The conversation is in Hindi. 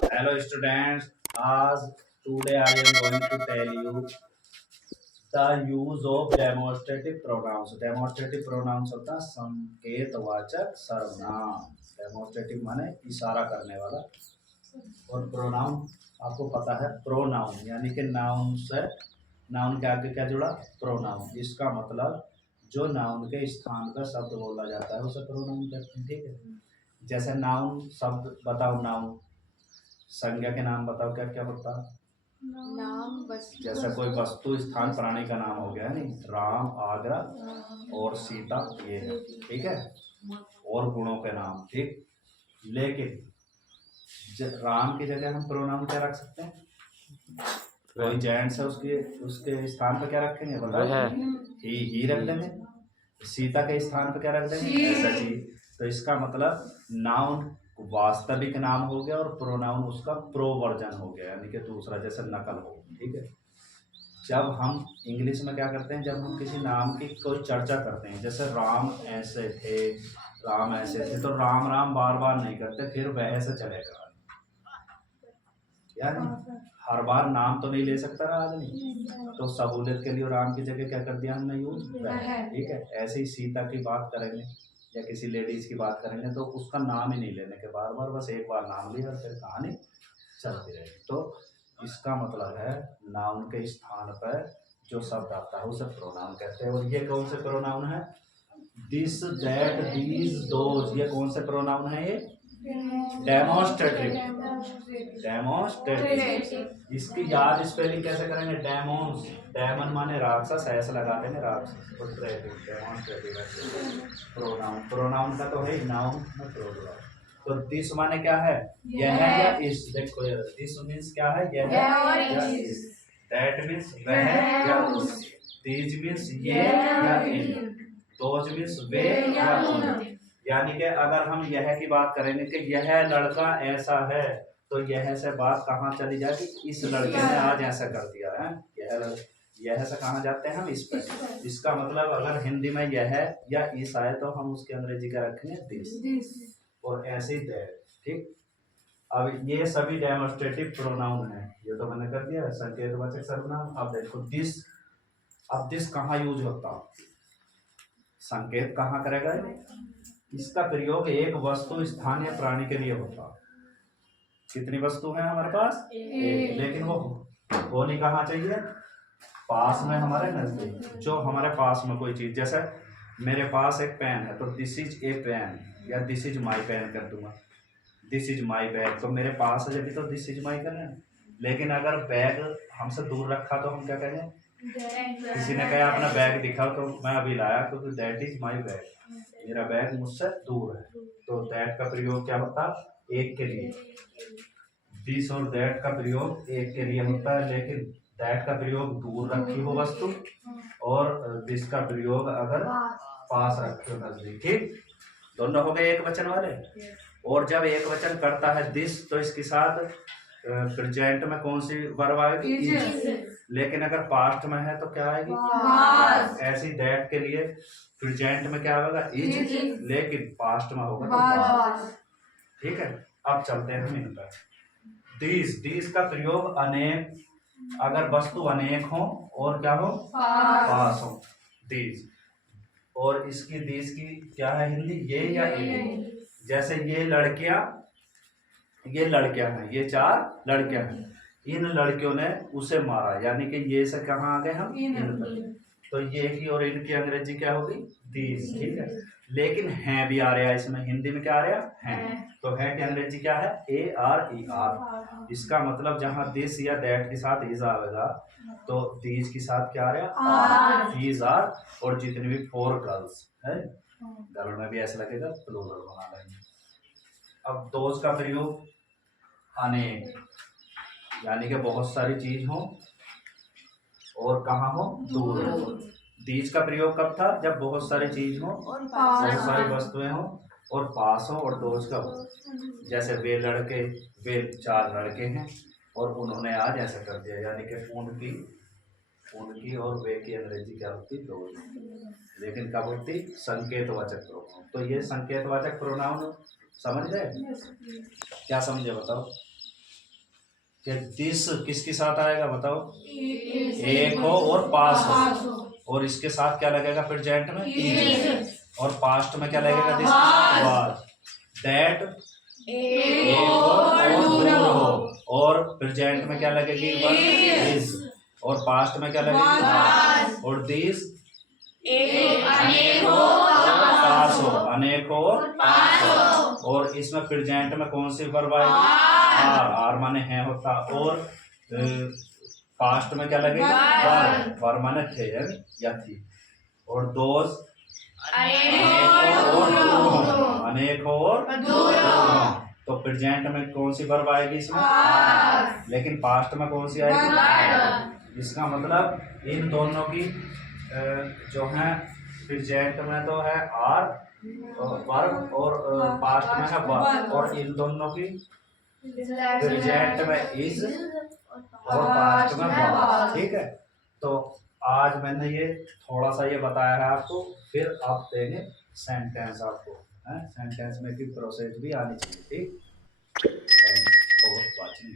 Hello students, as today I am going to tell you the use of demonstrative pronouns. Demonstrative pronouns होता है संकेतवाचक सर्वनाम। Demonstrative माने इशारा करने वाला, और प्रोनाउन आपको पता है प्रोनाउन यानी कि नाउन से, नाउन के आगे क्या जुड़ा, प्रोनाउन। इसका मतलब जो नाउन के स्थान का शब्द बोला जाता है उसे प्रोनाउन कहते हैं। ठीक है, जैसे नाउन शब्द बताओ, नाउन संज्ञा के नाम बताओ, क्या क्या होता है। नाम वस्तु, जैसे कोई वस्तु स्थान प्राणी का नाम हो गया, नहीं, राम, आगरा और सीता, ये है। ठीक है, और गुणों के नाम। ठीक, लेकिन राम की जगह हम प्रोनाउन क्या रख सकते हैं। कोई जेंट्स है, उसके उसके स्थान पर क्या रखेंगे बताओ, ही रख देंगे। सीता के स्थान पर क्या रख देंगे, ऐसा जी। तो इसका मतलब नाउन वास्तविक नाम हो गया और प्रोनाउन उसका प्रोवर्जन हो गया, यानी कि दूसरा, जैसे नकल हो। ठीक है, जब हम इंग्लिश में क्या करते हैं, जब हम किसी नाम की कोई चर्चा करते हैं, जैसे राम ऐसे थे, राम ऐसे थे, तो राम राम बार बार नहीं करते, फिर वह से चलेगा। यानी हर बार नाम तो नहीं ले सकता ना आदमी, तो सहूलियत के लिए राम की जगह क्या कर दिया हमने, यूज। ठीक है, ऐसे ही सीता की बात करेंगे या किसी लेडीज की बात करेंगे तो उसका नाम ही नहीं लेने के, बार बार बस एक बार नाम लिया और फिर कहानी चलती रहेगी। तो इसका मतलब है नाउन के स्थान पर जो शब्द आता है उसे प्रोनाउन कहते हैं। और ये कौन से प्रोनाउन है, दिस, दैट, दीज, दोज, ये कौन से प्रोनाउन है, ये डेमोन्स्ट्रेटिव। डेमोन्स्ट्रेटिव, इसकी याद स्पेलिंग कैसे करेंगे, डेमोन्स, डेमन माने राक्षस, ऐसे लगा देंगे राक्षस, तो डेमोन्स्ट्रेटिव प्रोनाउन। प्रोनाउन का तो है नाउन में प्रोनाउन। तो दिस माने क्या है, यह या इस। देखो दिस मीन्स क्या है, यह या इस। दैट मीन्स वह या उस। दीज मीन्स ये या इन। दोज मीन्स वे या उन। यानी कि अगर हम यह की बात करेंगे कि यह लड़का ऐसा है, तो यह से बात कहाँ चली जाएगी, इस लड़के ने आज ऐसा कर दिया है। यह से कहाँ जाते हैं हम, इस पे। इसका मतलब अगर हिंदी में यह या इस आए तो हम उसके अंग्रेजी का रखेंगे दिस, और ऐसे ही दैट। ठीक, अब ये सभी डेमोन्स्ट्रेटिव प्रोनाउन है, ये तो मैंने कर दिया संकेतवाचक सर्वनाम। अब देखो दिस, अब दिस कहाँ यूज होता, संकेत कहाँ करेगा, इसका प्रयोग एक वस्तु, स्थान या प्राणी के लिए होता। कितनी वस्तु है हमारे पास, एक, लेकिन वो होनी कहाँ चाहिए, पास में, हमारे नजदीक। जो हमारे पास में कोई चीज, जैसे मेरे पास एक पेन है तो दिस इज ए पेन, या दिस इज माई पेन कर दूंगा। दिस इज माई बैग, तो मेरे पास है जब, तो दिस इज माई करना है। लेकिन अगर बैग हमसे दूर रखा तो हम क्या कहेंगे, किसी ने कहा अपना बैग दिखाओ, तो मैं अभी लाया क्योंकि दैट इज माई बैग, मेरा बैग मुझसे दूर है। तो दैट का प्रयोग क्या होता, एक के लिए। दिस और दैट का प्रयोग एक के लिए होता है, लेकिन दैट का प्रयोग दूर रखी हो वस्तु, और दिस का प्रयोग अगर पास रखी हो नजदीक। ठीक, दोनों हो गए एक वचन वाले। और जब एक वचन करता है दिस, तो इसके साथ प्रेजेंट में कौन सी वर्ब आएगी, इज। लेकिन अगर पास्ट में है तो क्या आएगी, वाज। ऐसी दैट के लिए प्रेजेंट में क्या होगा, इज, लेकिन पास्ट में होगा तो वाज। ठीक है, अब चलते हैं हम इन पर। दीज, दीज का प्रयोग अनेक, अगर वस्तु अनेक हो और क्या हो, पास हो, दीज। और इसकी दीज की क्या है हिंदी, ये या इन। जैसे ये लड़कियां, ये लड़कियां हैं, ये चार लड़कियां हैं, इन लड़कियों ने उसे मारा, यानी कि ये से कहाँ आ गए हम, इन पर। तो ये की और इनकी अंग्रेजी क्या होगी, दीज। ठीक है, लेकिन है भी आ रहा है इसमें, हिंदी में क्या आ रहा है, तो है की अंग्रेजी क्या है, ए आर ई आर। इसका मतलब जहां दिस या दैट के साथ इज आएगा, तो दीज के साथ क्या आ रहा, दीज आर। और जितनी भी फोर गर्ल्स है, गर्ल में भी ऐसा लगेगा, प्लूरल बना लेंगे। अब दोज का प्रयोग अनेक, यानी कि बहुत सारी चीज हो और कहाँ हो, दूर हो। दीज का प्रयोग कब था, जब बहुत सारी चीज हो, बहुत सारी वस्तुएं हो और पास हो। और दोज का हो, जैसे वे लड़के, वे चार लड़के हैं और उन्होंने आज ऐसा कर दिया, यानी कि उनकी, उनकी और वे की अंग्रेजी क्या होती, दोज। लेकिन कब होती, संकेतवाचक प्रोनाउन। तो ये संकेतवाचक प्रोनाउन समझ गए, क्या समझे बताओ। कि दिस किसके साथ आएगा बताओ? एक हो और पास हो, और इसके साथ क्या लगेगा प्रेजेंट में? इज। और पास्ट में क्या लगेगा? This was. दैट एक हो और दूर हो, और प्रेजेंट में क्या लगेगी? इज। और पास्ट में क्या लगेगी? और दिस अनेक हो पास हो, अनेक हो पास हो। और इसमें प्रेजेंट में कौन सी वर्ब आएगी? आर। आर माने है होता। और पास्ट में क्या लगेगी? वर। वर माने थे या थी। और दोज अनेक हो और दूर हो, अनेक हो और दूर हो। तो प्रेजेंट में कौन सी वर्ब आएगी इसमें? आर। लेकिन पास्ट में कौन सी आएगी? इसका मतलब इन दोनों की जो है प्रेजेंट में तो है आर वर्ब, और पास्ट में है वर्ब, और इन दोनों की प्रेजेंट में इज और पास्ट में वर्ब। ठीक है, तो आज मैंने ये थोड़ा सा ये बताया है आपको, फिर आप देंगे सेंटेंस आपको, है सेंटेंस में की प्रोसेस भी आनी चाहिए। ठीक, थैंक्स फॉर वाचिंग।